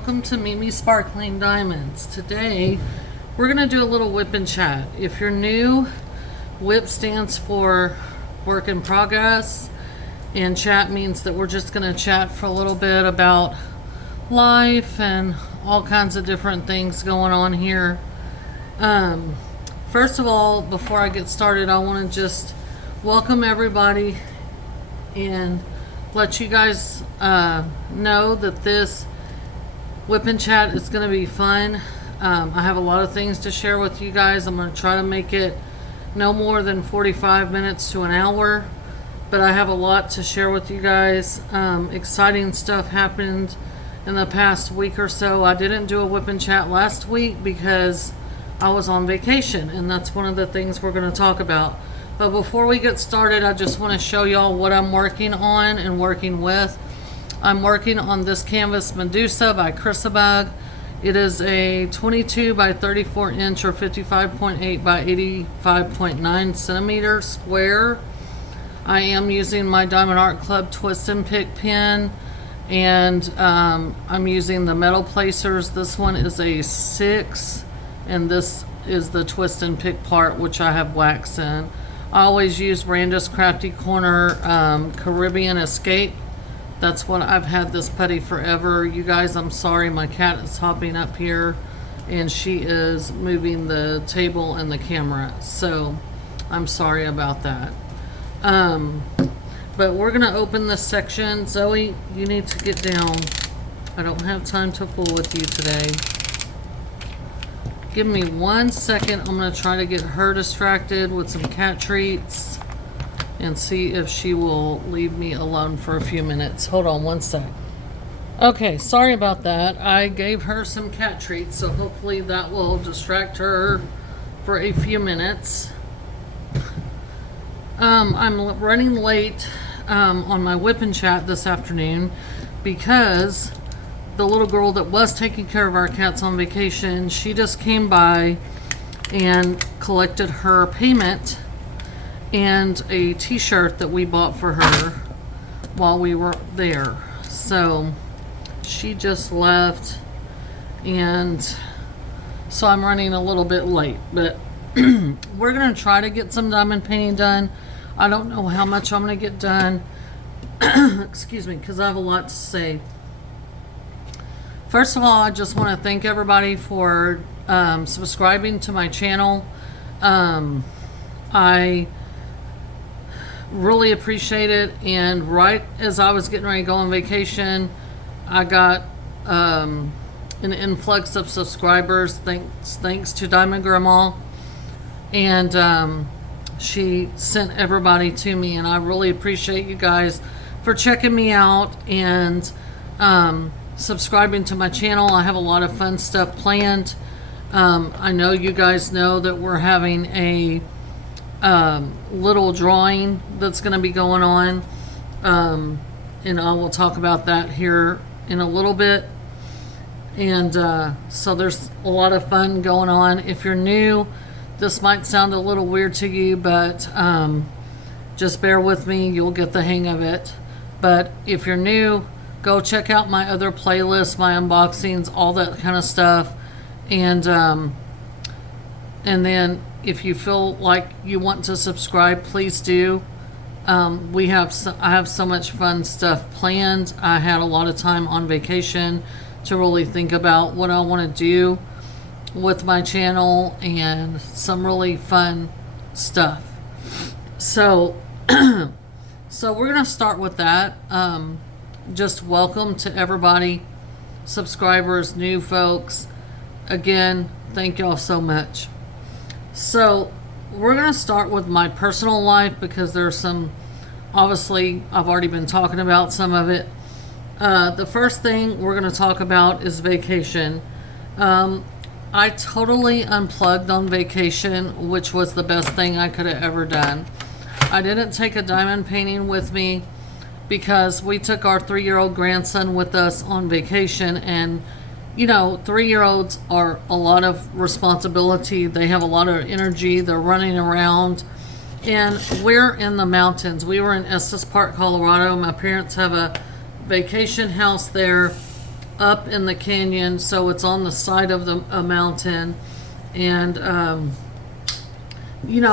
welcome to Mimi Sparkling Diamonds. Today we're going to do a little WIP and chat. If you're new, WIP stands for work in progress, and chat means that we're just going to chat for a little bit about life and all kinds of different things going on here. First of all, before I get started, I want to just welcome everybody and let you guys know that this WIP and chat is going to be fun. I have a lot of things to share with you guys. I'm going to try to make it no more than 45 minutes to an hour, but I have a lot to share with you guys. Exciting stuff happened in the past week or so. I didn't do a WIP and chat last week because I was on vacation, and that's one of the things we're going to talk about. But before we get started, I just want to show y'all what I'm working on and working with. I'm working on this canvas Medusa by Crisabug. It is a 22 by 34 inch or 55.8 by 85.9 centimeter square. I am using my Diamond Art Club twist and pick pen, and I'm using the metal placers. This one is a 6, and this is the twist and pick part, which I have wax in. I always use Brandy's Crafty Corner Caribbean Escape. That's what I've had this putty forever. You guys, I'm sorry, my cat is hopping up here and she is moving the table and the camera, so I'm sorry about that. But we're gonna open this section. Zoe, you need to get down. I don't have time to fool with you today. Give me 1 second. I'm going to try to get her distracted with some cat treats and see if she will leave me alone for a few minutes. Hold on 1 sec. Okay, sorry about that. I gave her some cat treats, so hopefully that will distract her for a few minutes. I'm running late on my WIP and chat this afternoon because the little girl that was taking care of our cats on vacation, she just came by and collected her payment and a t-shirt that we bought for her while we were there. So she just left, and so I'm running a little bit late, but we're going to try to get some diamond painting done. I don't know how much I'm going to get done. Excuse me, because I have a lot to say. First of all, I just want to thank everybody for subscribing to my channel. I really appreciate it. And right as I was getting ready to go on vacation, I got an influx of subscribers. Thanks to Diamond Grandma. And she sent everybody to me. And I really appreciate you guys for checking me out and subscribing to my channel. I have a lot of fun stuff planned. I know you guys know that we're having a little drawing that's going to be going on, and I will talk about that here in a little bit. And so there's a lot of fun going on. If you're new, this might sound a little weird to you, but just bear with me, you'll get the hang of it. But if you're new, go check out my other playlists, my unboxings, all that kind of stuff. And then if you feel like you want to subscribe, please do. I have so much fun stuff planned. I had a lot of time on vacation to really think about what I want to do with my channel and some really fun stuff. So, so we're going to start with that. Just welcome to everybody, subscribers, new folks. Again, thank y'all so much. So we're going to start with my personal life because there's some, obviously I've already been talking about some of it. The first thing we're going to talk about is vacation. I totally unplugged on vacation, which was the best thing I could have ever done. I didn't take a diamond painting with me because we took our 3-year-old grandson with us on vacation, and you know, 3-year-olds are a lot of responsibility. They have a lot of energy. They're running around, and we're in the mountains. We were in Estes Park, Colorado. My parents have a vacation house there. up in the canyon, so it's on the side of a mountain. And,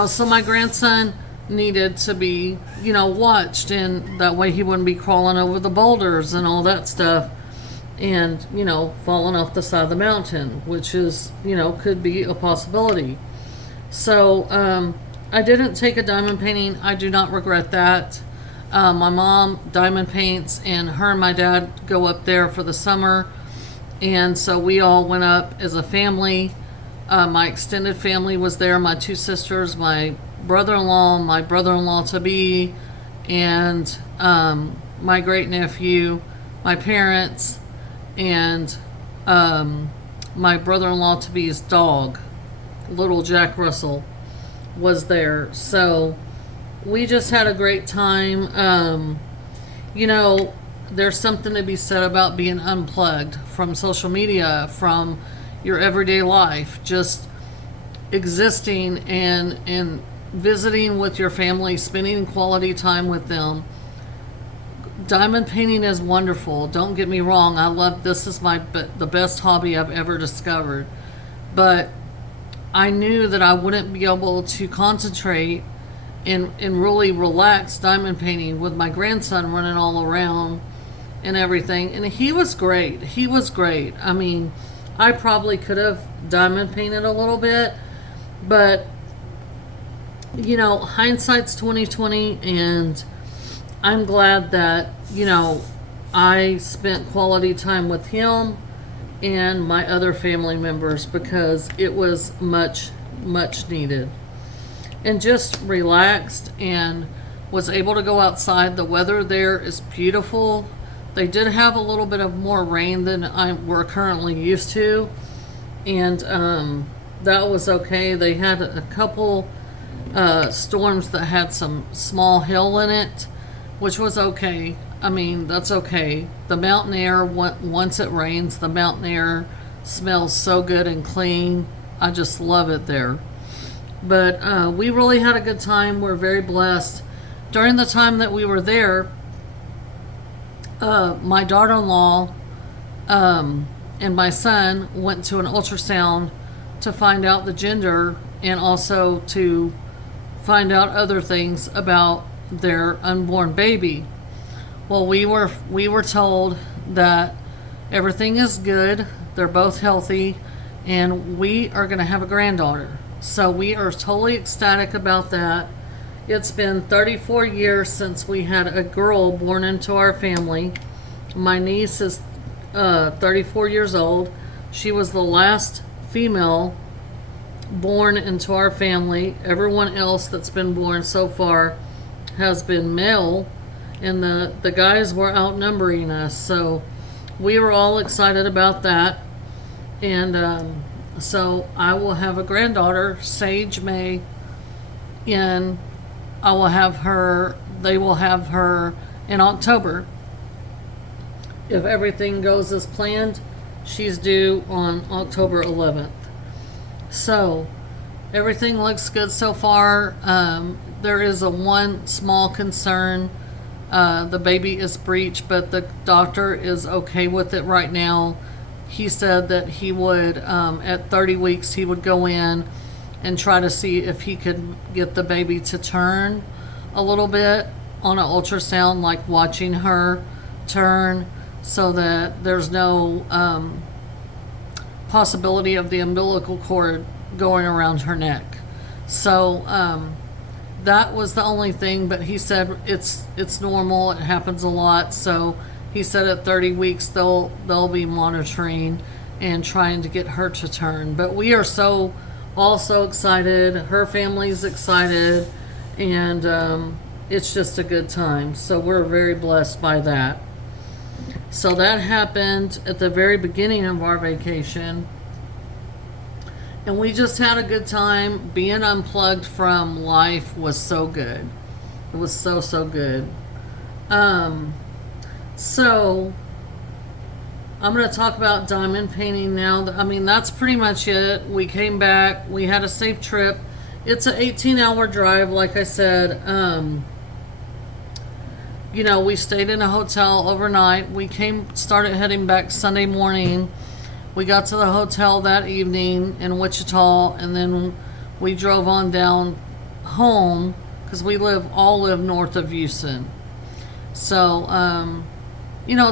so my grandson needed to be, watched, and that way he wouldn't be crawling over the boulders and all that stuff and, falling off the side of the mountain, which is, could be a possibility. So, I didn't take a diamond painting. I do not regret that. My mom diamond paints, and her and my dad go up there for the summer. And so we all went up as a family. My extended family was there, my 2 sisters, my brother-in-law, my brother-in-law to be, and my great nephew, my parents, and my brother-in-law to be's dog, little Jack Russell, was there. So we just had a great time. There's something to be said about being unplugged from social media, from your everyday life, just existing and visiting with your family, spending quality time with them. Diamond painting is wonderful. Don't get me wrong. I love this. Is the best hobby I've ever discovered. But I knew that I wouldn't be able to concentrate and really relax diamond painting with my grandson running all around and everything. And he was great. I mean, I probably could have diamond painted a little bit, but hindsight's 2020, and I'm glad that I spent quality time with him and my other family members, because it was much needed. And just relaxed and was able to go outside. The weather there is beautiful. They did have a little bit of more rain than we're currently used to, and that was okay. They had a couple storms that had some small hail in it, which was okay. I mean, that's okay. The mountain air, once it rains, the mountain air smells so good and clean. I just love it there. But we really had a good time. We're very blessed. During the time that we were there, my daughter-in-law and my son went to an ultrasound to find out the gender, and also to find out other things about their unborn baby. Well, we were told that everything is good. They're both healthy, and we are going to have a granddaughter. So we are totally ecstatic about that. It's been 34 years since we had a girl born into our family. My niece is 34 years old. She was the last female born into our family. Everyone else that's been born so far has been male, and the guys were outnumbering us. So we were all excited about that. And so I will have a granddaughter, Sage May, and they will have her in October. If everything goes as planned, she's due on October 11th. So everything looks good so far. There is one small concern. The baby is breech, but the doctor is okay with it right now. He said that he would, at 30 weeks, he would go in and try to see if he could get the baby to turn a little bit on an ultrasound, like watching her turn, so that there's no possibility of the umbilical cord going around her neck. So that was the only thing, but he said it's normal, it happens a lot. So he said at 30 weeks they'll be monitoring and trying to get her to turn. But we are all so excited. Her family's excited, and it's just a good time. So we're very blessed by that. So that happened at the very beginning of our vacation, and we just had a good time. Being unplugged from life was so good. It was so good. So I'm going to talk about diamond painting now. I mean, that's pretty much it. We came back. We had a safe trip. It's an 18-hour drive, like I said. we stayed in a hotel overnight. We started heading back Sunday morning. We got to the hotel that evening in Wichita, and then we drove on down home because we all live north of Houston. So,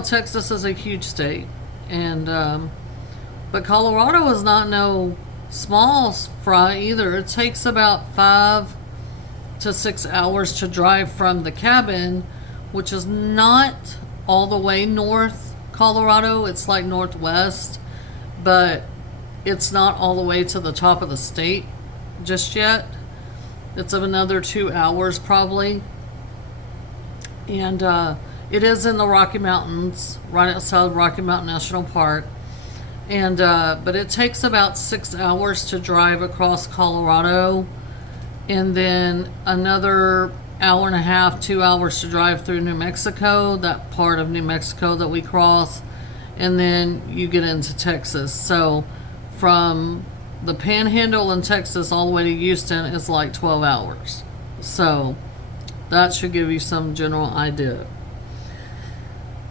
Texas is a huge state, and but Colorado is not no small fry either. It takes about 5 to 6 hours to drive from the cabin, which is not all the way north Colorado. It's like northwest, but it's not all the way to the top of the state just yet. It's of another 2 hours probably. And it is in the Rocky Mountains, right outside Rocky Mountain National Park. And but it takes about 6 hours to drive across Colorado, and then another hour and a half, 2 hours to drive through New Mexico, that part of New Mexico that we cross, and then you get into Texas. So from the Panhandle in Texas all the way to Houston is like 12 hours. So that should give you some general idea.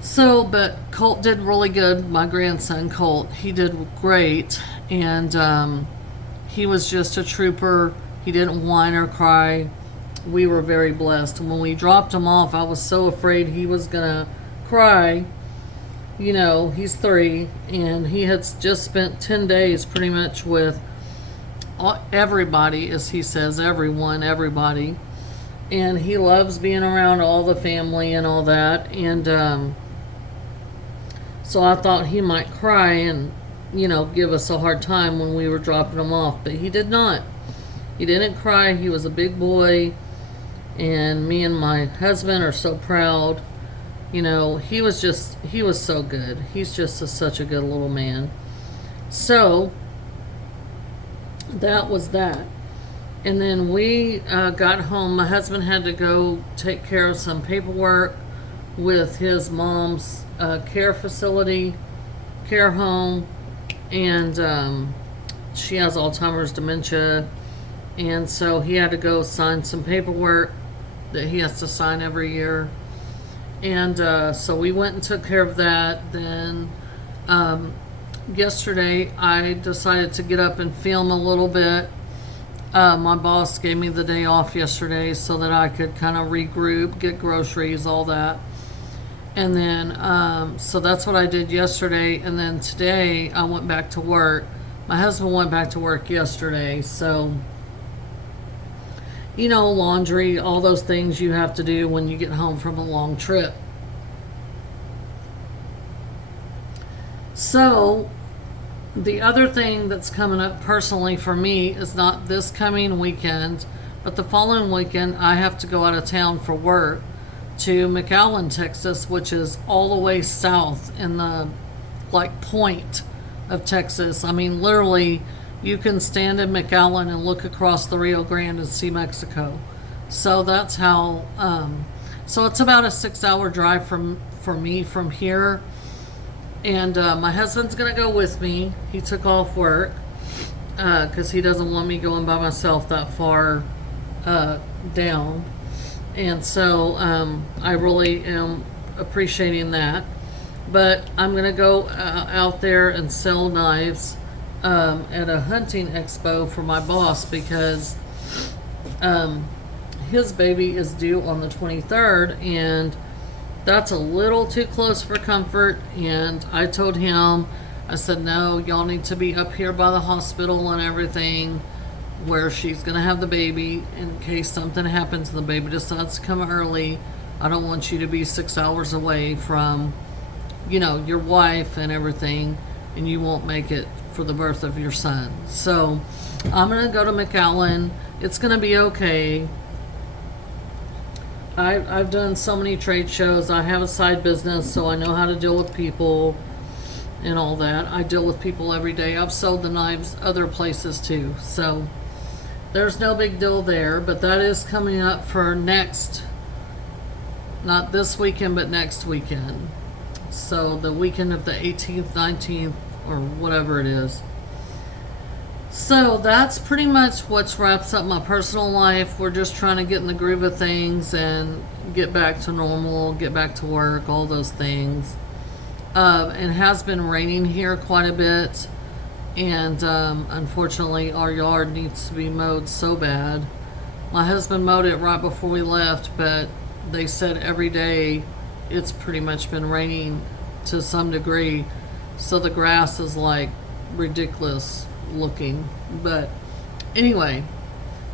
So, but Colt did really good. My grandson, Colt, he did great. And he was just a trooper. He didn't whine or cry. We were very blessed. When we dropped him off, I was so afraid he was going to cry. He's 3, and he had just spent 10 days pretty much with everybody, as he says, everybody. And he loves being around all the family and all that. And so I thought he might cry and, give us a hard time when we were dropping him off. But he did not. He didn't cry. He was a big boy. And me and my husband are so proud. He was so good. He's just such a good little man. So that was that. And then we got home. My husband had to go take care of some paperwork with his mom's care home. And she has Alzheimer's dementia. And so he had to go sign some paperwork that he has to sign every year. And so we went and took care of that. Then yesterday I decided to get up and film a little bit. My boss gave me the day off yesterday so that I could kind of regroup, get groceries, all that. And then, so that's what I did yesterday. And then today I went back to work. My husband went back to work yesterday. So, laundry, all those things you have to do when you get home from a long trip. So, the other thing that's coming up personally for me is not this coming weekend, but the following weekend I have to go out of town for work to McAllen, Texas, which is all the way south in the point of Texas. I mean, literally, you can stand in McAllen and look across the Rio Grande and see Mexico. So that's how. So it's about a 6-hour drive for me from here. And my husband's going to go with me. He took off work because he doesn't want me going by myself that far down. And so I really am appreciating that. But I'm going to go out there and sell knives at a hunting expo for my boss because his baby is due on the 23rd, and that's a little too close for comfort. And I told him, I said, no, y'all need to be up here by the hospital and everything where she's going to have the baby in case something happens and the baby decides to come early. I don't want you to be 6 hours away from, your wife and everything, and you won't make it for the birth of your son. So I'm going to go to McAllen. It's going to be okay. I've done so many trade shows. I have a side business, so I know how to deal with people and all that. I deal with people every day. I've sold the knives other places too. So there's no big deal there, but that is coming up for not this weekend, but next weekend. So the weekend of the 18th, 19th, or whatever it is. So that's pretty much what wraps up my personal life. We're just trying to get in the groove of things and get back to normal, get back to work, all those things. It has been raining here quite a bit, and unfortunately, our yard needs to be mowed so bad. My husband mowed it right before we left, but they said every day it's pretty much been raining to some degree, so the grass is like ridiculous looking. But anyway,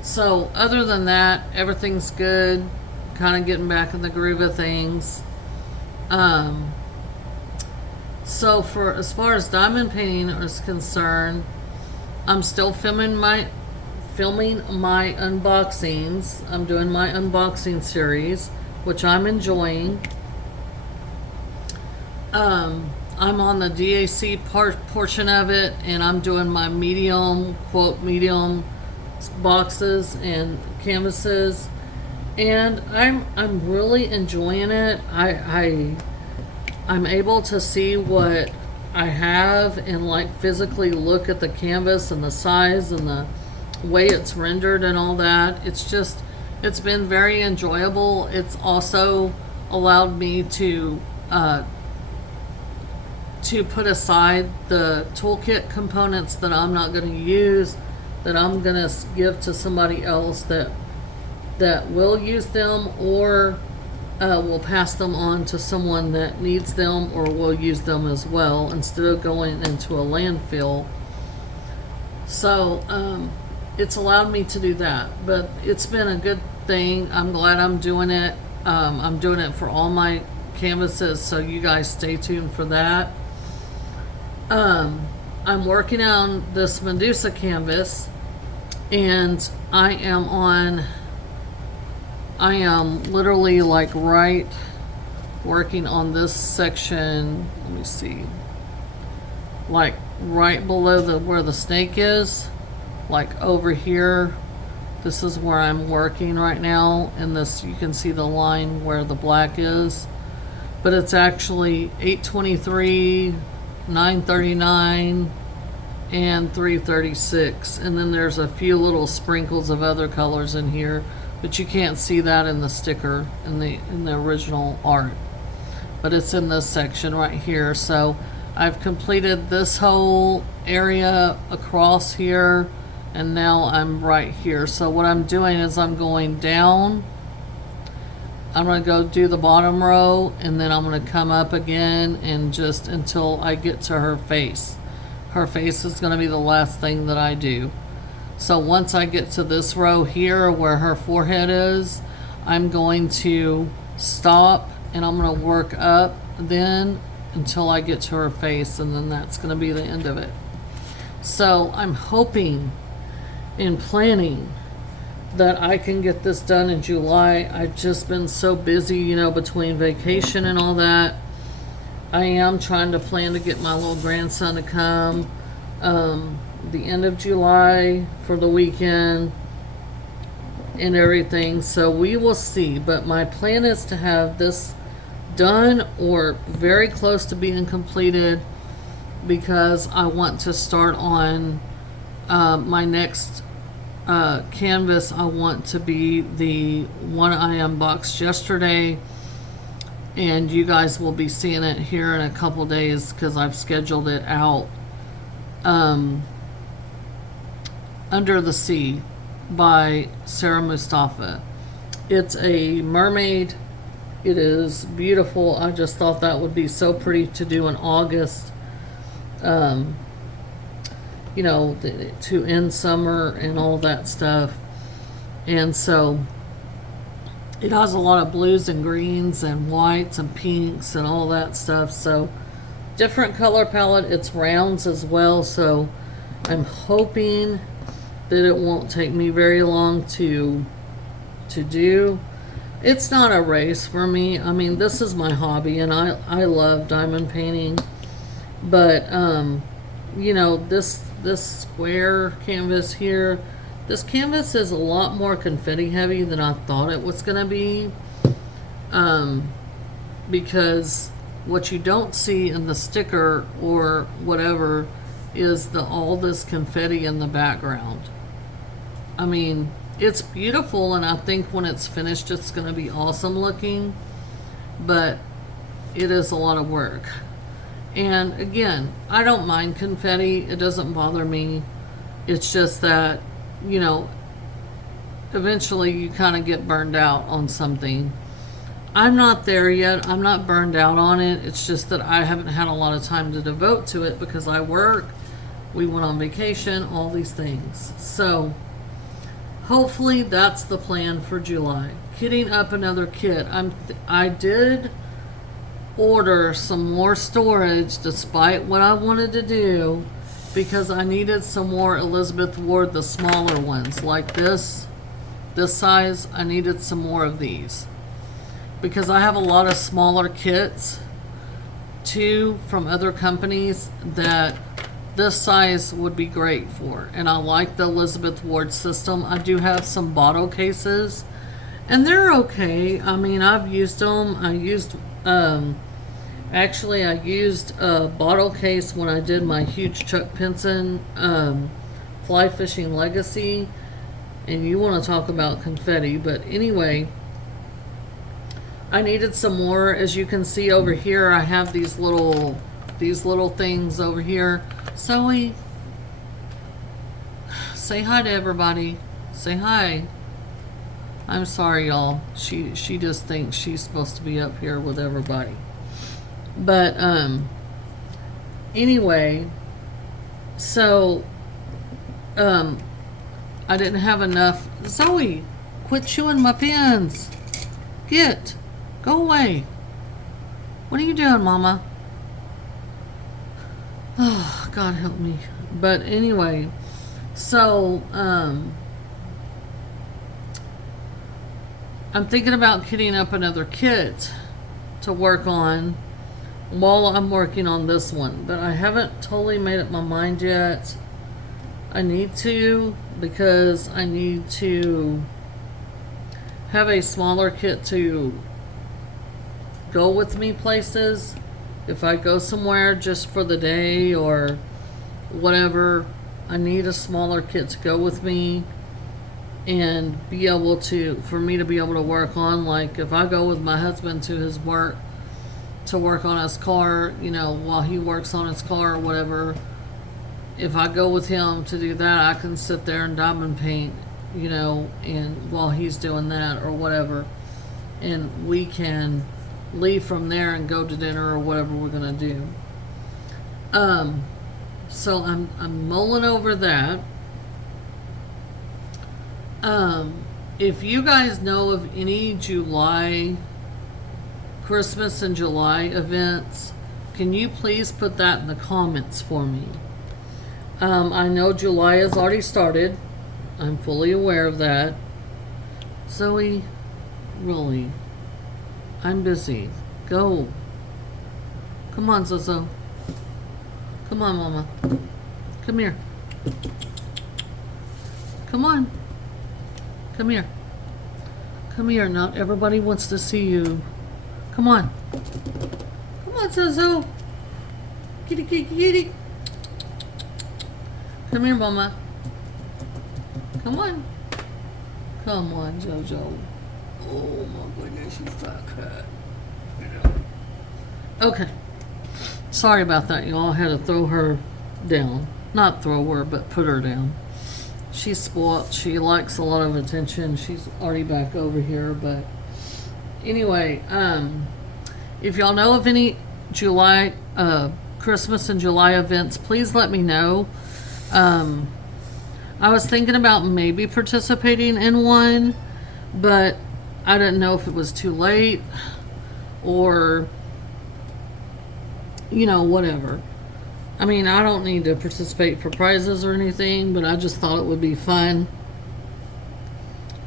so other than that, everything's good. Kind of getting back in the groove of things. So for as far as diamond painting is concerned, I'm still filming my unboxings. I'm doing my unboxing series, which I'm enjoying. I'm on the DAC portion of it, and I'm doing my medium, quote, medium boxes and canvases, and I'm really enjoying it. I'm able to see what I have and like physically look at the canvas and the size and the way it's rendered and all that. It's been very enjoyable. It's also allowed me to put aside the toolkit components that I'm not going to use, that I'm going to give to somebody else that will use them, or will pass them on to someone that needs them or will use them as well, instead of going into a landfill. So it's allowed me to do that, but it's been a good thing. I'm glad I'm doing it. I'm doing it for all my canvases, so you guys stay tuned for that. I'm working on this Medusa canvas, and I am literally like working on this section. Let me see, like right below where the snake is, like over here. This is where I'm working right now, and this, you can see the line where the black is, but it's actually 823, 939, and 336, and then there's a few little sprinkles of other colors in here, but you can't see that in the sticker in the original art, but it's in this section right here. So I've completed this whole area across here, and now I'm right here. So what I'm doing is I'm going down. I'm going to go do the bottom row, and then I'm going to come up again, and just until I get to her face. Her face is going to be the last thing that I do. So once I get to this row here where her forehead is, I'm going to stop, and I'm going to work up then until I get to her face, and then that's going to be the end of it. So I'm hoping and planning that I can get this done in July. I've just been so busy, you know, between vacation and all that. I am trying to plan to get my little grandson to come the end of July for the weekend and everything. So we will see. But my plan is to have this done or very close to being completed, because I want to start on my next canvas. I want to be the one I unboxed yesterday, and you guys will be seeing it here in a couple days because I've scheduled it out. Under the Sea by Sarah Mustafa. It's a mermaid. It is beautiful. I just thought that would be so pretty to do in August. You know, to end summer and all that stuff. And so it has a lot of blues and greens and whites and pinks and all that stuff. So different color palette. It's rounds as well. So I'm hoping that it won't take me very long to do. It's not a race for me. I mean, this is my hobby, and I love diamond painting. But you know, this square canvas here, this canvas is a lot more confetti heavy than I thought it was gonna be, because what you don't see in the sticker or whatever is all this confetti in the background. I mean, it's beautiful, and I think when it's finished, it's going to be awesome looking, but it is a lot of work. And again, I don't mind confetti. It doesn't bother me. It's just that, you know, eventually you kind of get burned out on something. I'm not there yet. I'm not burned out on it. It's just that I haven't had a lot of time to devote to it because I work. We went on vacation, all these things. So hopefully that's the plan for July. Kitting up another kit. I did order some more storage despite what I wanted to do, because I needed some more Elizabeth Ward, the smaller ones like this size. I needed some more of these because I have a lot of smaller kits too from other companies that this size would be great for. And I like the Elizabeth Ward system. I do have some bottle cases and they're okay. I mean, I've used them. I used actually I used a bottle case when I did my huge Chuck Pinson fly fishing legacy. And you want to talk about confetti, but anyway, I needed some more. As you can see over here, I have these little things over here. Zoe, say hi to everybody. Say hi. I'm sorry, y'all. She just thinks she's supposed to be up here with everybody. But anyway, so I didn't have enough. Zoe, quit chewing my pins. Go away. What are you doing, Mama? Oh, God help me. But anyway, so I'm thinking about kitting up another kit to work on while I'm working on this one, but I haven't totally made up my mind yet. I need to, because I need to have a smaller kit to go with me places. If I go somewhere just for the day or whatever, I need a smaller kit to go with me and be able to, for me to be able to work on. Like if I go with my husband to his work to work on his car, you know, while he works on his car or whatever, if I go with him to do that, I can sit there and diamond paint, you know, and while he's doing that or whatever, and we can leave from there and go to dinner or whatever we're gonna do. So I'm mulling over that. If you guys know of any Christmas and July events, can you please put that in the comments for me? I know July has already started. I'm fully aware of that. Zoe, really, I'm busy. Go. Come on, Zozo. Come on, Mama. Come here. Come on. Come here. Come here. Not everybody wants to see you. Come on. Come on, Zozo. Kitty, kitty, kitty. Come here, Mama. Come on. Come on, Jojo. Oh my goodness, you fat cat. Okay. Sorry about that, y'all. I had to throw her down. Not throw her, but put her down. She's spoiled. She likes a lot of attention. She's already back over here, but anyway, if y'all know of any July, Christmas and July events, please let me know. I was thinking about maybe participating in one, but I didn't know if it was too late or, you know, whatever. I mean, I don't need to participate for prizes or anything, but I just thought it would be fun.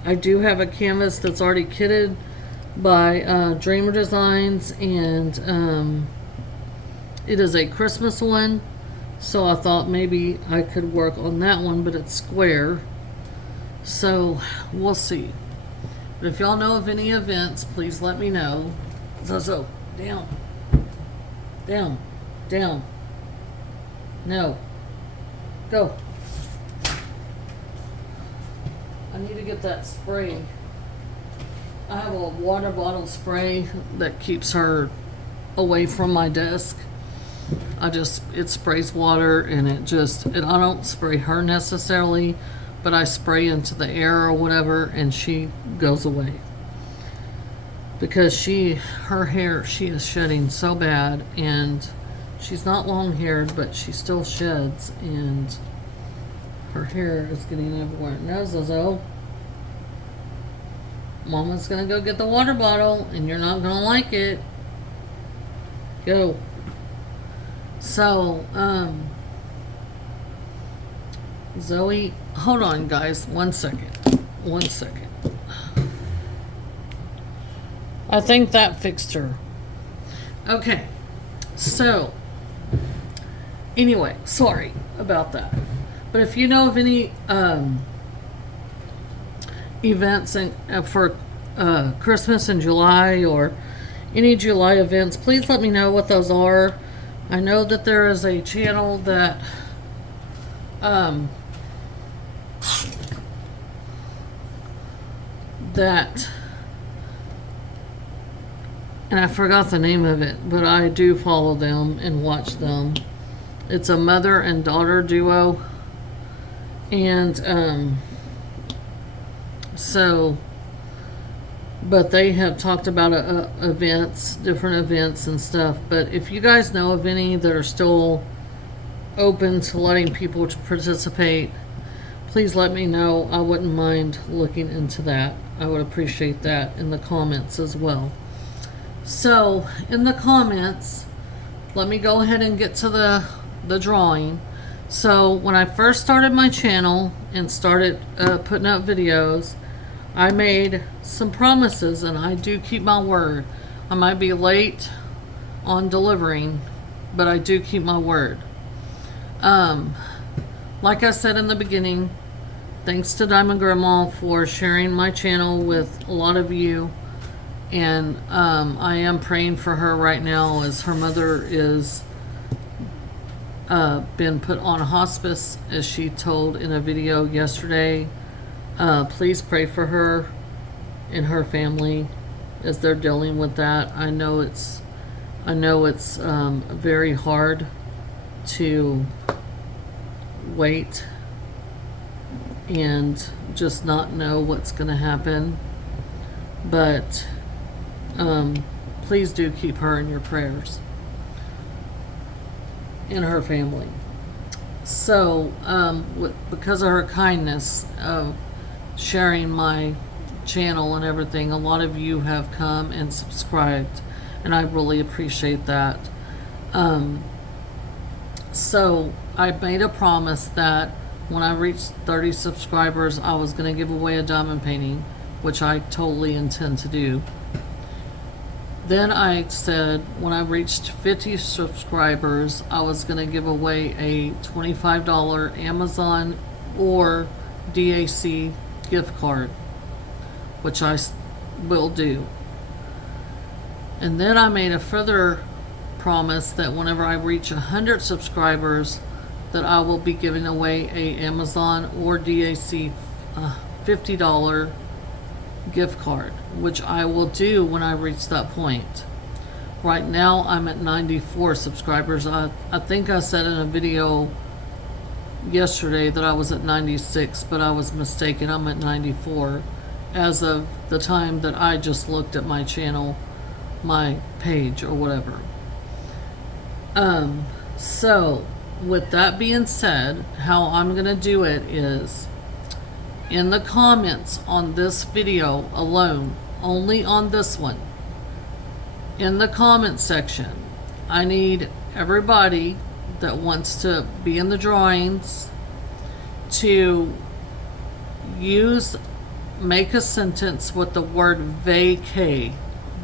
I do have a canvas that's already kitted by Dreamer Designs, and it is a Christmas one. So I thought maybe I could work on that one, but it's square. So we'll see. But if y'all know of any events, please let me know. So down. Down. Down. No. Go. I need to get that spray. I have a water bottle spray that keeps her away from my desk. It sprays water and I don't spray her necessarily, but I spray into the air or whatever and she goes away. Because her hair, she is shedding so bad, and she's not long haired, but she still sheds, and her hair is getting everywhere. No, Zozo. Mama's gonna go get the water bottle, and you're not gonna like it. Go. So, Zoe, hold on, guys. 1 second. 1 second. I think that fixed her. Okay. So, anyway, sorry about that. But if you know of any events for Christmas in July or any July events, please let me know what those are. I know that there is a channel that and I forgot the name of it, but I do follow them and watch them. It's a mother and daughter duo. And but they have talked about different events and stuff. But if you guys know of any that are still open to letting people to participate, please let me know. I wouldn't mind looking into that. I would appreciate that in the comments as well. So, in the comments, let me go ahead and get to the drawing. So, when I first started my channel and started putting up videos, I made some promises, and I do keep my word. I might be late on delivering, but I do keep my word. Like I said in the beginning, thanks to Diamond Grandma for sharing my channel with a lot of you. And I am praying for her right now as her mother is been put on hospice, as she told in a video yesterday. Please pray for her and her family as they're dealing with that. I know it's very hard to wait and just not know what's going to happen, but please do keep her in your prayers and her family. So because of her kindness of sharing my channel and everything, a lot of you have come and subscribed, and I really appreciate that. So I made a promise that when I reached 30 subscribers, I was going to give away a diamond painting, which I totally intend to do. Then I said when I reached 50 subscribers, I was going to give away a $25 Amazon or DAC gift card, which I will do. And then I made a further promise that whenever I reach 100 subscribers, that I will be giving away a Amazon or DAC $50 gift card, which I will do when I reach that point. Right now I'm at 94 subscribers. I think I said in a video yesterday that I was at 96, but I was mistaken. I'm at 94 as of the time that I just looked at my channel, my page or whatever. So with that being said, how I'm gonna do it is in the comments on this video alone, only on this one, in the comment section, I need everybody that wants to be in the drawings to make a sentence with the word Vaca,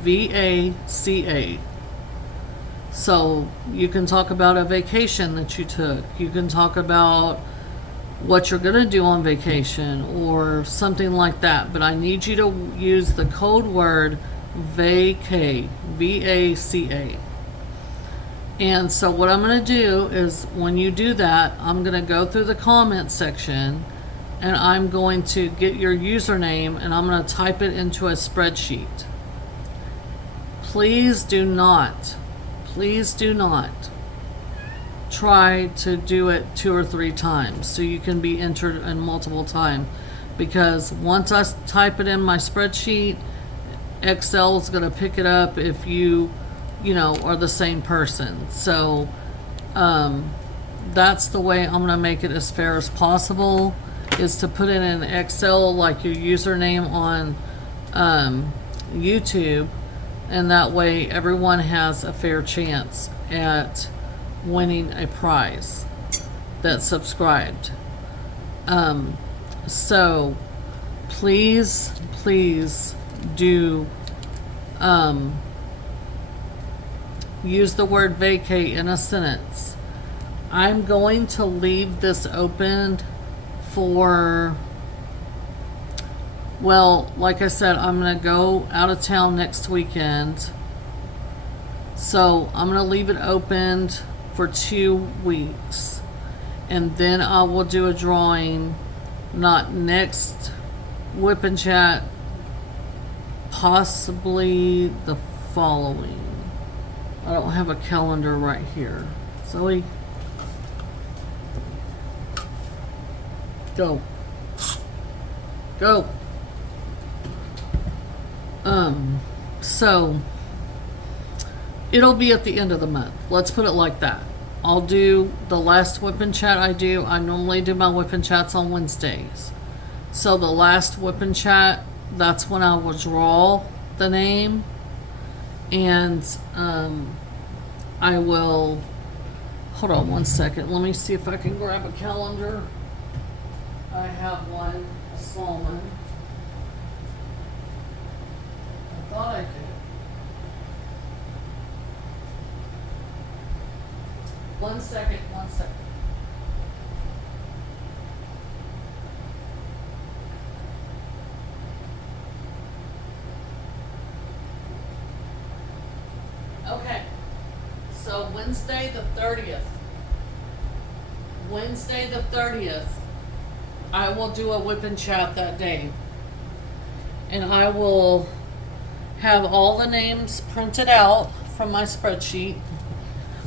V-A-C-A. So you can talk about a vacation that you took. You can talk about what you're going to do on vacation or something like that. But I need you to use the code word Vaca, V-A-C-A. And so what I'm going to do is when you do that, I'm going to go through the comment section and I'm going to get your username and I'm going to type it into a spreadsheet. Please do not try to do it 2 or 3 times so you can be entered in multiple times, because once I type it in my spreadsheet, Excel is going to pick it up if you know, are the same person. So that's the way I'm going to make it as fair as possible, is to put it in Excel like your username on YouTube, and that way everyone has a fair chance at winning a prize that's subscribed. So please do use the word vacate in a sentence. I'm going to leave this open for, well, like I said, I'm going to go out of town next weekend. So I'm going to leave it opened for 2 weeks. And then I will do a drawing, not next WIP Chat, possibly the following. I don't have a calendar right here. Zoe, go. So it'll be at the end of the month. Let's put it like that. I'll do the last WIP Chat I do. I normally do my WIP Chats on Wednesdays. So the last WIP Chat, that's when I will draw the name. And I will, hold on one second. Let me see if I can grab a calendar. I have one, a small one. I thought I did. One second. Okay, so Wednesday the 30th, I will do a WIP Chat that day. And I will have all the names printed out from my spreadsheet.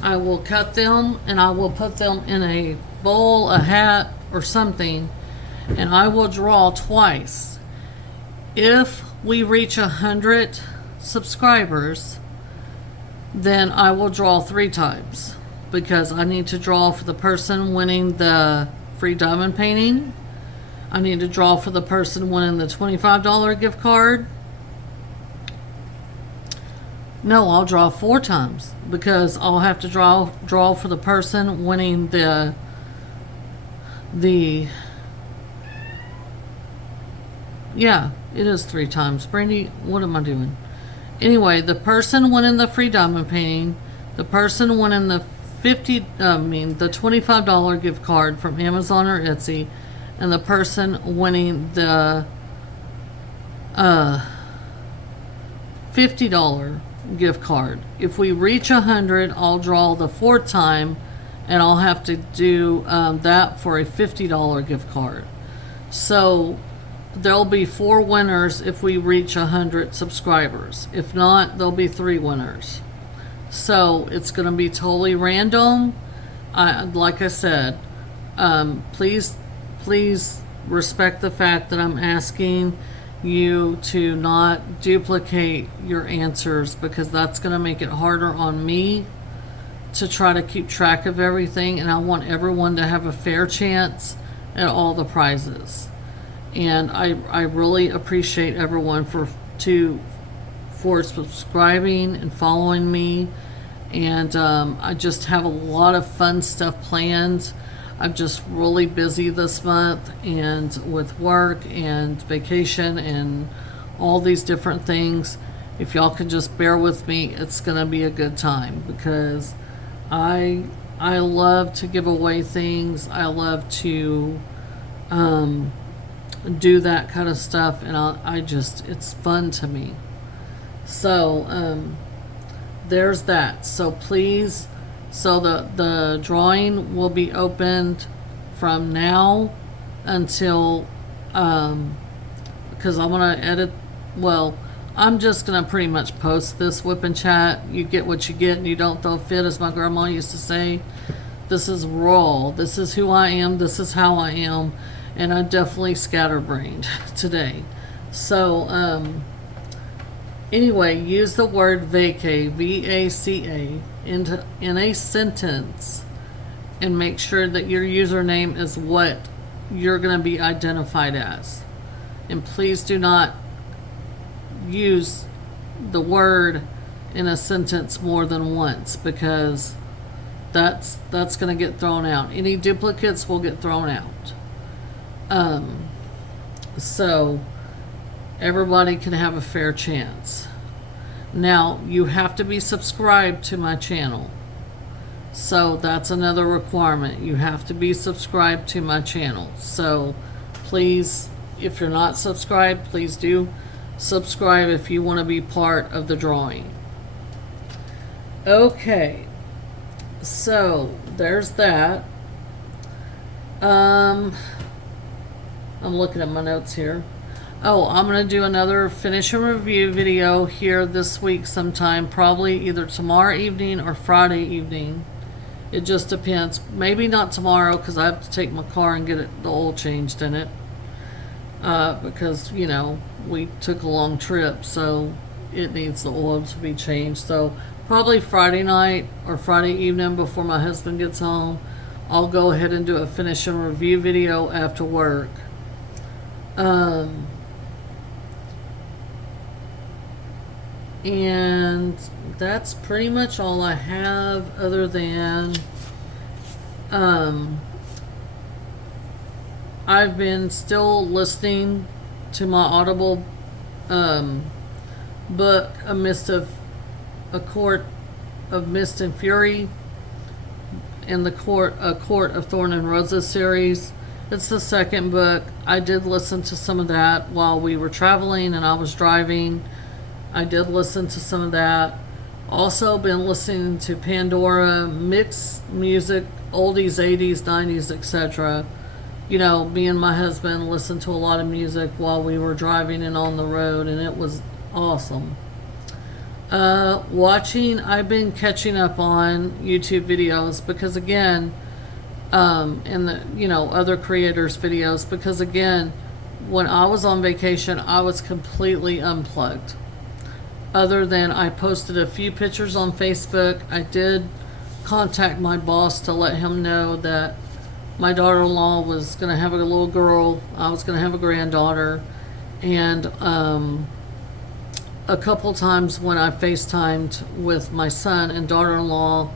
I will cut them and I will put them in a bowl, a hat, or something, and I will draw twice. If we reach 100 subscribers, then I will draw 3 times, because I need to draw for the person winning the free diamond painting. I need to draw for the person winning the $25 gift card. No, I'll draw 4 times, because I'll have to draw for the person winning the yeah, it is 3 times. Brandy, what am I doing? Anyway, the person winning the free diamond painting, the person winning the the $25 gift card from Amazon or Etsy, and the person winning the $50 gift card. If we reach 100, I'll draw the 4th time, and I'll have to do that for a $50 gift card. So there'll be 4 winners if we reach 100 subscribers. If not, there'll be 3 winners. So it's going to be totally random. Like I said, please respect the fact that I'm asking you to not duplicate your answers, because that's going to make it harder on me to try to keep track of everything, and I want everyone to have a fair chance at all the prizes. And I really appreciate everyone for subscribing and following me, and I just have a lot of fun stuff planned. I'm just really busy this month, and with work and vacation and all these different things. If y'all can just bear with me, it's gonna be a good time, because I love to give away things. I love to do that kind of stuff, and it's fun to me. So there's that. So please So the drawing will be opened from now until, because I want to edit, well, I'm just going to pretty much post this WIP and Chat. You get what you get and you don't throw a fit, as my grandma used to say. This is raw. This is who I am. This is how I am. And I definitely scatterbrained today. So, anyway, use the word Vaca, V-A-C-A, in a sentence and make sure that your username is what you're going to be identified as. And please do not use the word in a sentence more than once, because that's going to get thrown out. Any duplicates will get thrown out. So everybody can have a fair chance. Now, you have to be subscribed to my channel. So that's another requirement. You have to be subscribed to my channel. So please, if you're not subscribed, please do subscribe if you want to be part of the drawing. Okay. So there's that. I'm looking at my notes here. Oh, I'm going to do another finish and review video here this week sometime, probably either tomorrow evening or Friday evening. It just depends. Maybe not tomorrow, because I have to take my car and get the oil changed in it. Because, you know, we took a long trip, so it needs the oil to be changed. So probably Friday night or Friday evening before my husband gets home, I'll go ahead and do a finish and review video after work. And that's pretty much all I have, other than I've been still listening to my Audible book, A Court of Mist and Fury, in the Court of Thorn and Roses series. It's the second book. I did listen to some of that while we were traveling and I was driving. I did listen to some of that. Also been listening to Pandora, mixed music, oldies, 80s, 90s, etc. You know, me and my husband listened to a lot of music while we were driving and on the road, and it was awesome. I've been catching up on YouTube videos, because again, and the, you know, other creators' videos, because again, when I was on vacation, I was completely unplugged. Other than I posted a few pictures on Facebook. I did contact my boss to let him know that my daughter-in-law was going to have a little girl. I was going to have a granddaughter. And a couple times when I FaceTimed with my son and daughter-in-law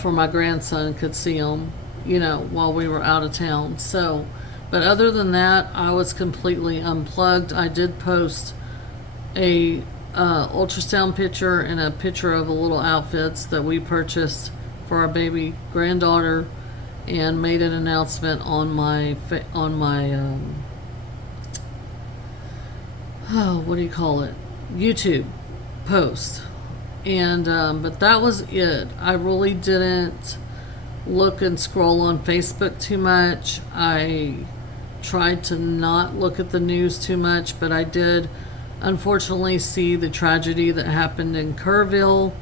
for my grandson, could see him, you know, while we were out of town. So, but other than that, I was completely unplugged. I did post a ultrasound picture and a picture of the little outfits that we purchased for our baby granddaughter, and made an announcement on my what do you call it, YouTube post. And but that was it. I really didn't look and scroll on Facebook too much. I tried to not look at the news too much, but I did unfortunately see the tragedy that happened in Kerrville,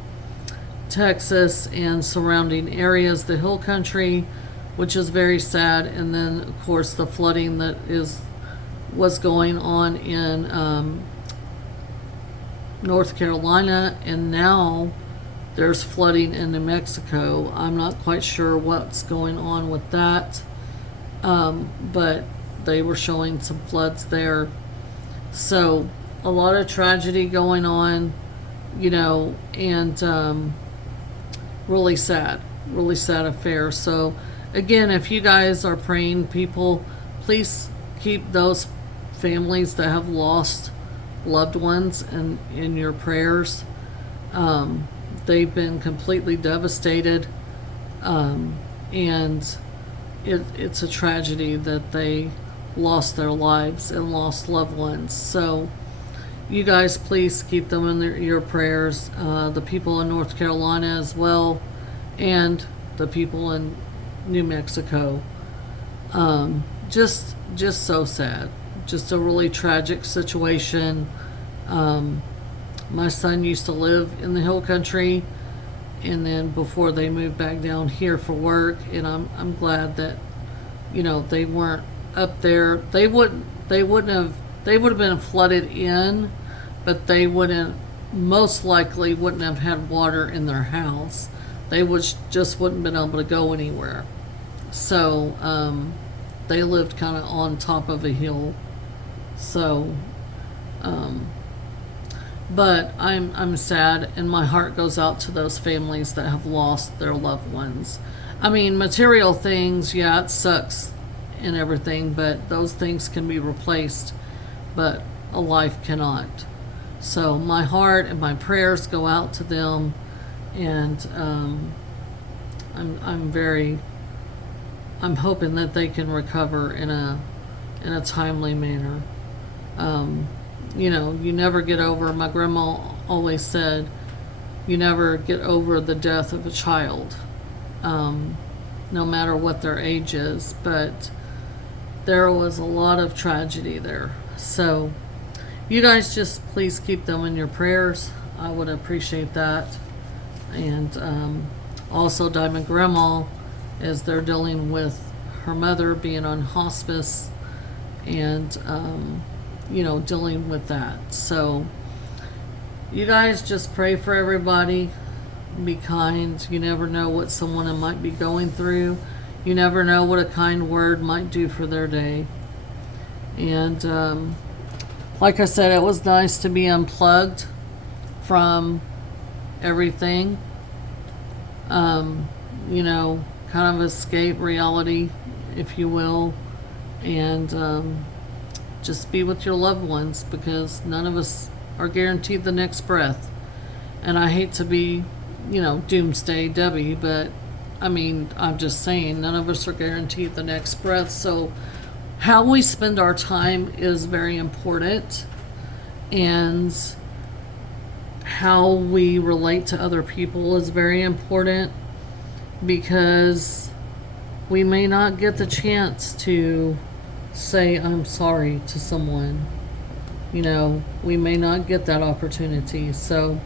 Texas, and surrounding areas, the hill country, which is very sad. And then of course the flooding that was going on in North Carolina, and now there's flooding in New Mexico. I'm not quite sure what's going on with that, but they were showing some floods there. So a lot of tragedy going on, you know, and really sad affair. So again, if you guys are praying people, please keep those families that have lost loved ones in your prayers. They've been completely devastated, and it's a tragedy that they lost their lives and lost loved ones. So you guys please keep them in your prayers, the people in North Carolina as well, and the people in New Mexico. Just so sad. Just a really tragic situation. My son used to live in the hill country, and then before they moved back down here for work, and I'm glad that, you know, they weren't up there. They would have been flooded in, but they most likely wouldn't have had water in their house. They just wouldn't been able to go anywhere. So they lived kind of on top of a hill. So, but I'm sad, and my heart goes out to those families that have lost their loved ones. I mean, material things, yeah, it sucks and everything, but those things can be replaced, but a life cannot. So my heart and my prayers go out to them, and I'm hoping that they can recover in a timely manner. You know, you never get over, my grandma always said, you never get over the death of a child, no matter what their age is. But there was a lot of tragedy there. So you guys just please keep them in your prayers. I would appreciate that. And also Diamond Grandma, as they're dealing with her mother being on hospice, and you know, dealing with that. So you guys just pray for everybody. Be kind. You never know what someone might be going through. You never know what a kind word might do for their day. And like I said, it was nice to be unplugged from everything. You know, kind of escape reality, if you will, and just be with your loved ones, because none of us are guaranteed the next breath. And I hate to be, you know, doomsday Debbie, but I mean, I'm just saying, none of us are guaranteed the next breath. So how we spend our time is very important, and how we relate to other people is very important, because we may not get the chance to say I'm sorry to someone. You know, we may not get that opportunity. So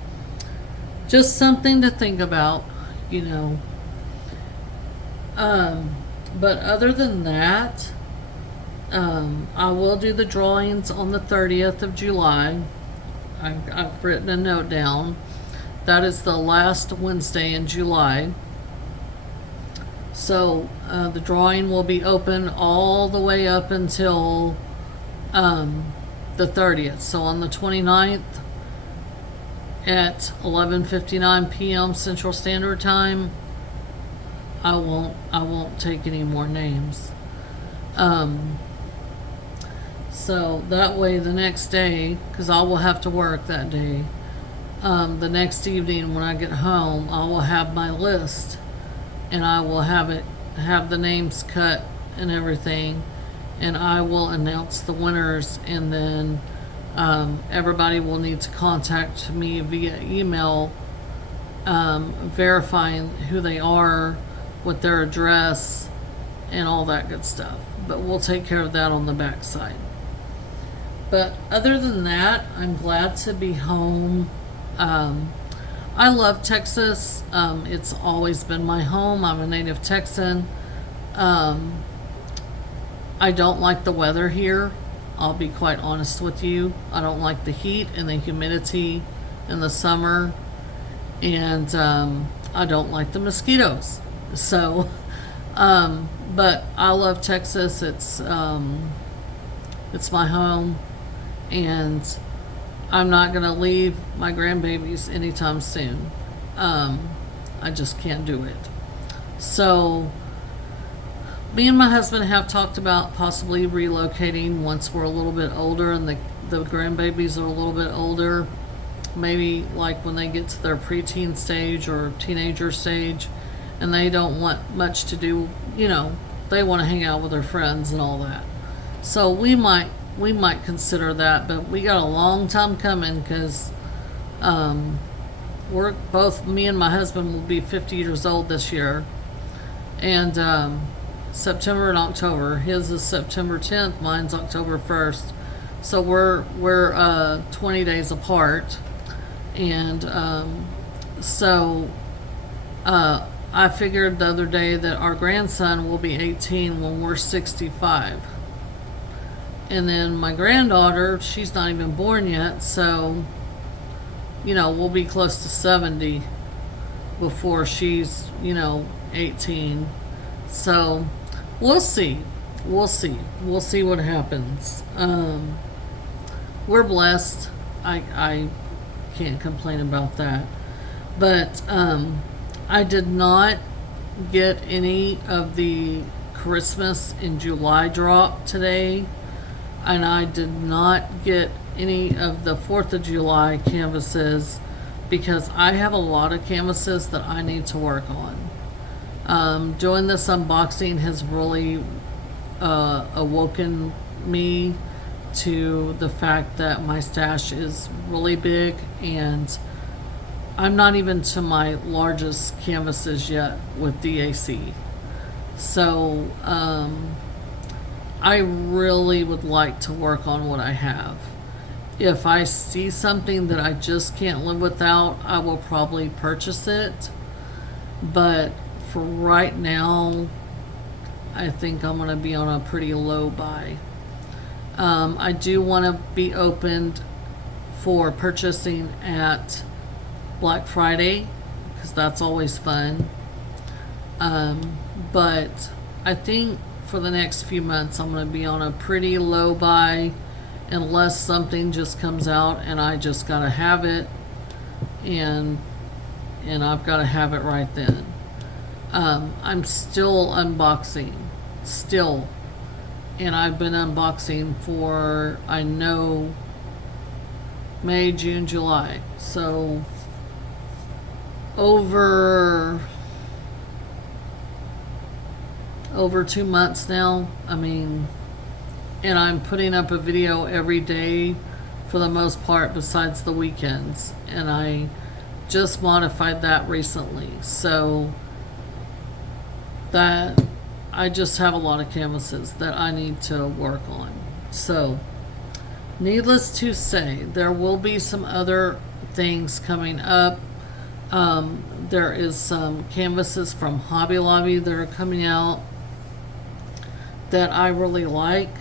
just something to think about, you know. But other than that, I will do the drawings on the 30th of July. I've written a note down. That is the last Wednesday in July. So the drawing will be open all the way up until the 30th. So on the 29th at 11:59 p.m. Central Standard Time, I won't take any more names. So that way the next day, because I will have to work that day, the next evening when I get home, I will have my list, and I will have the names cut and everything, and I will announce the winners, and then everybody will need to contact me via email, verifying who they are with their address and all that good stuff. But we'll take care of that on the backside. But other than that, I'm glad to be home. I love Texas. It's always been my home. I'm a native Texan. I don't like the weather here. I'll be quite honest with you. I don't like the heat and the humidity in the summer. And I don't like the mosquitoes. So, but I love Texas. It's my home. And I'm not going to leave my grandbabies anytime soon. I just can't do it. So me and my husband have talked about possibly relocating once we're a little bit older and the grandbabies are a little bit older. Maybe like when they get to their preteen stage or teenager stage, and they don't want much to do, you know, they want to hang out with their friends and all that. So we might consider that, but we got a long time coming, because we're both, me and my husband will be 50 years old this year. And September and October. His is September 10th, mine's October 1st. So we're 20 days apart. And so I figured the other day that our grandson will be 18 when we're 65. And then my granddaughter, she's not even born yet, so, you know, we'll be close to 70 before she's, 18. So we'll see. We'll see. We'll see what happens. We're blessed. I can't complain about that. But I did not get any of the Christmas in July drop today. And I did not get any of the 4th of July canvases because I have a lot of canvases that I need to work on. Doing this unboxing has really awoken me to the fact that my stash is really big, and I'm not even to my largest canvases yet with DAC. So I really would like to work on what I have. If I see something that I just can't live without, I will probably purchase it. But for right now, I think I'm going to be on a pretty low buy. I do want to be opened for purchasing at Black Friday, because that's always fun. But I think for the next few months I'm going to be on a pretty low buy unless something just comes out and I just got to have it, and I've got to have it right then. I'm still unboxing, and I've been unboxing for, I know, May, June, July. So over 2 months now. I mean, and I'm putting up a video every day for the most part besides the weekends, and I just modified that recently, so that I just have a lot of canvases that I need to work on. So needless to say, there will be some other things coming up. There is some canvases from Hobby Lobby that are coming out that I really like,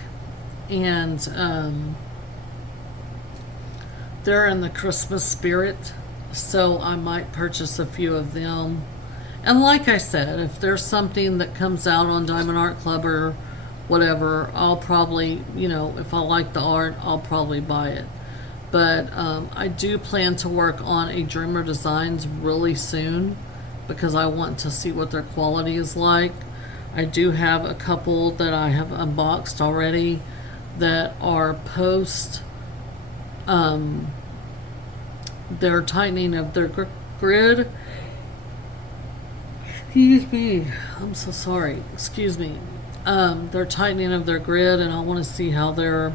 and they're in the Christmas spirit, so I might purchase a few of them. And like I said, if there's something that comes out on Diamond Art Club or whatever, I'll probably, if I like the art, I'll probably buy it. But I do plan to work on a Dreamer Designs really soon because I want to see what their quality is like. I do have a couple that I have unboxed already that are post their tightening of their grid. Excuse me, I'm so sorry. Excuse me. They're tightening of their grid, and I want to see how their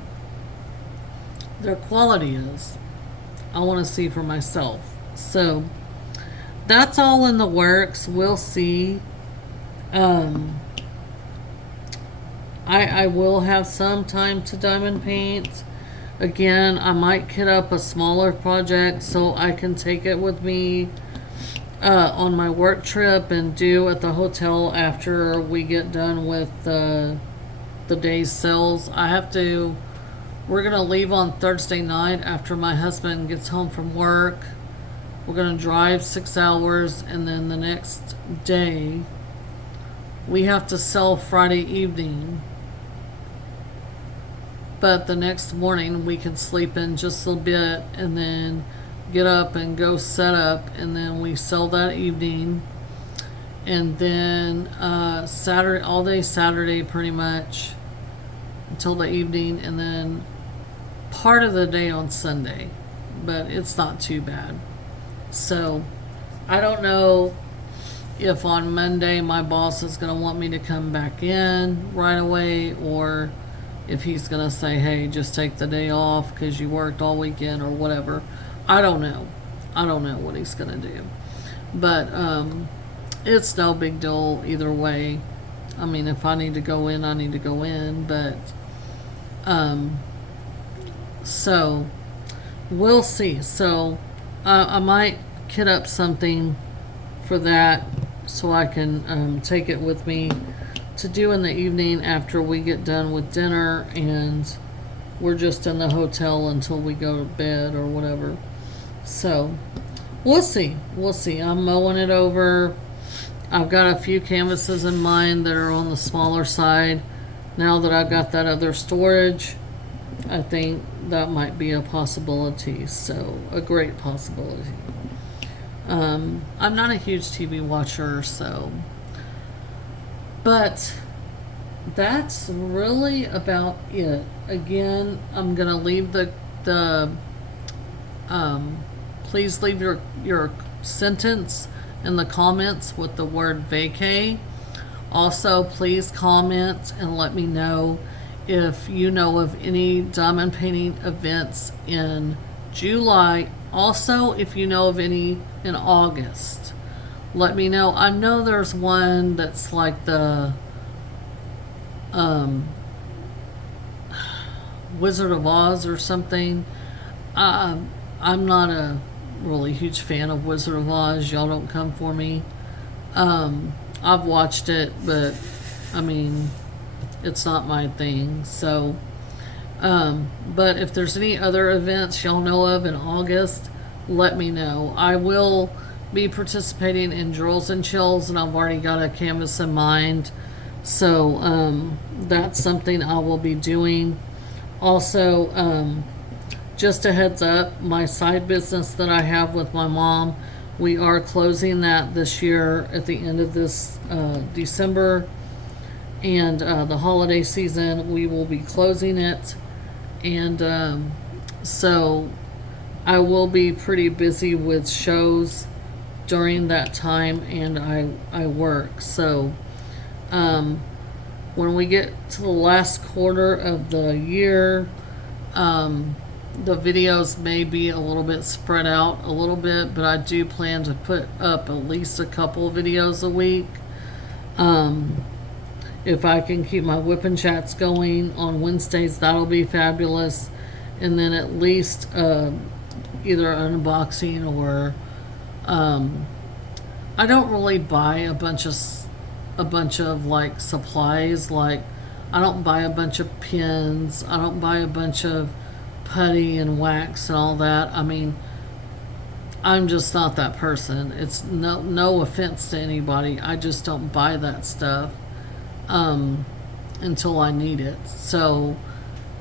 quality is. I want to see for myself. So that's all in the works. We'll see. I will have some time to diamond paint. Again, I might kit up a smaller project so I can take it with me on my work trip and do at the hotel after we get done with the day's sales. We're going to leave on Thursday night after my husband gets home from work. We're going to drive 6 hours, and then the next day we have to sell Friday evening. But the next morning we can sleep in just a bit and then get up and go set up, and then we sell that evening. And then Saturday, all day Saturday pretty much until the evening, and then part of the day on Sunday. But it's not too bad. So I don't know if on Monday my boss is going to want me to come back in right away, or if he's going to say, hey, just take the day off because you worked all weekend or whatever. I don't know. I don't know what he's gonna do, but it's no big deal either way. I mean, if I need to go in, I need to go in, but so we'll see. So I might kit up something for that so I can take it with me to do in the evening after we get done with dinner and we're just in the hotel until we go to bed or whatever. So we'll see. We'll see. I'm mowing it over. I've got a few canvases in mind that are on the smaller side. Now that I've got that other storage, I think that might be a possibility. So, a great possibility. I'm not a huge TV watcher, so. But that's really about it. Again, I'm going to leave please leave your sentence in the comments with the word vacay. Also, please comment and let me know if you know of any diamond painting events in July. Also, if you know of any in August, let me know. I know there's one that's like the Wizard of Oz or something. I'm not a really huge fan of Wizard of Oz. Y'all don't come for me. I've watched it, but I mean, it's not my thing. So, but if there's any other events y'all know of in August, let me know. I will be participating in drills and chills, and I've already got a canvas in mind. So, that's something I will be doing. Also, just a heads up, my side business that I have with my mom, we are closing that this year at the end of this December. And the holiday season, we will be closing it. And so I will be pretty busy with shows during that time, and I work. So when we get to the last quarter of the year, the videos may be a little bit spread out a little bit, but I do plan to put up at least a couple videos a week. If I can keep my WIP Chats going on Wednesdays, that'll be fabulous. And then at least either unboxing or I don't really buy a bunch of like supplies. Like, I don't buy a bunch of pins. I don't buy a bunch of putty and wax and all that. I mean, I'm just not that person. It's no offense to anybody. I just don't buy that stuff until I need it. So,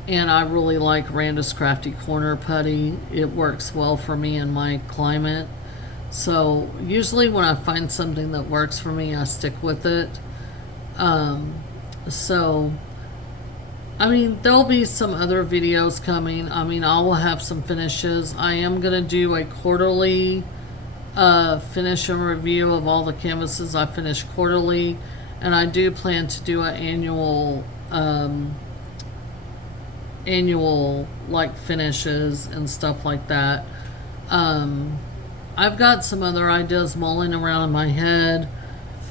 and I really like Randa's Crafty Corner putty. It works well for me in my climate. So usually when I find something that works for me, I stick with it. So I mean, there'll be some other videos coming. I mean, I will have some finishes. I am going to do a quarterly finish and review of all the canvases I finish quarterly. And I do plan to do an annual like finishes and stuff like that. I've got some other ideas mulling around in my head.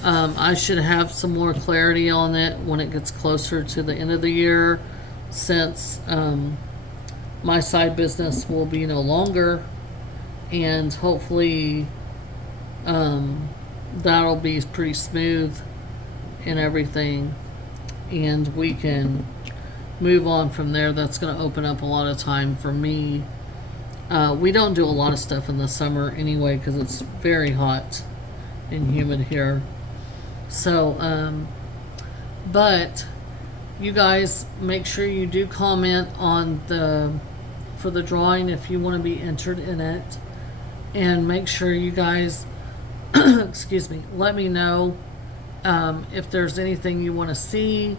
I should have some more clarity on it when it gets closer to the end of the year, since my side business will be no longer, and hopefully that'll be pretty smooth and everything, and we can move on from there. That's going to open up a lot of time for me. We don't do a lot of stuff in the summer anyway because it's very hot and humid here. So, but you guys make sure you do comment on for the drawing if you want to be entered in it, and make sure you guys, excuse me, let me know if there's anything you want to see,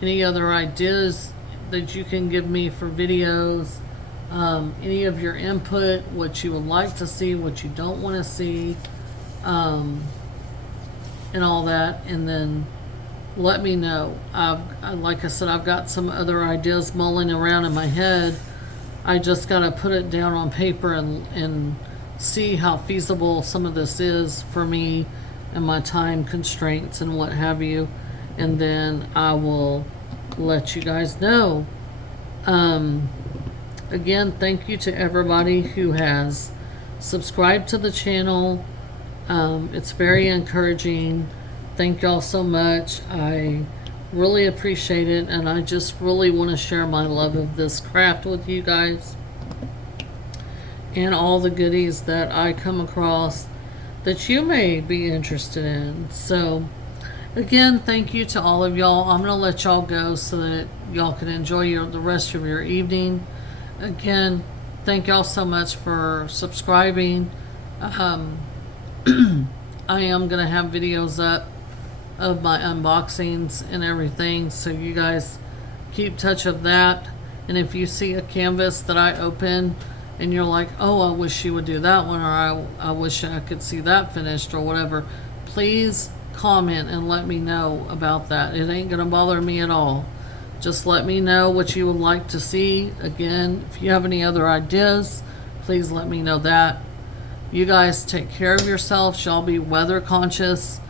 any other ideas that you can give me for videos, any of your input, what you would like to see, what you don't want to see, and all that. And then let me know. Like I said, I've got some other ideas mulling around in my head. I just got to put it down on paper and see how feasible some of this is for me and my time constraints and what have you, and then I will let you guys know. Again, thank you to everybody who has subscribed to the channel. It's very encouraging. Thank y'all so much. I really appreciate it, and I just really want to share my love of this craft with you guys and all the goodies that I come across that you may be interested in. So again, thank you to all of y'all. I'm going to let y'all go so that y'all can enjoy the rest of your evening. Again, thank y'all so much for subscribing. I am going to have videos up of my unboxings and everything, so you guys keep touch of that. And if you see a canvas that I open and you're like, oh, I wish you would do that one, or I wish I could see that finished, or whatever, please comment and let me know about that. It ain't gonna bother me at all. Just let me know what you would like to see. Again, if you have any other ideas, please let me know that. You guys take care of yourselves. Y'all be weather conscious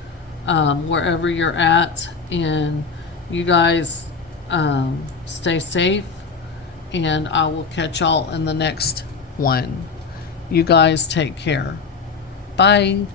wherever you're at, and you guys stay safe, and I will catch y'all in the next one. You guys take care. Bye.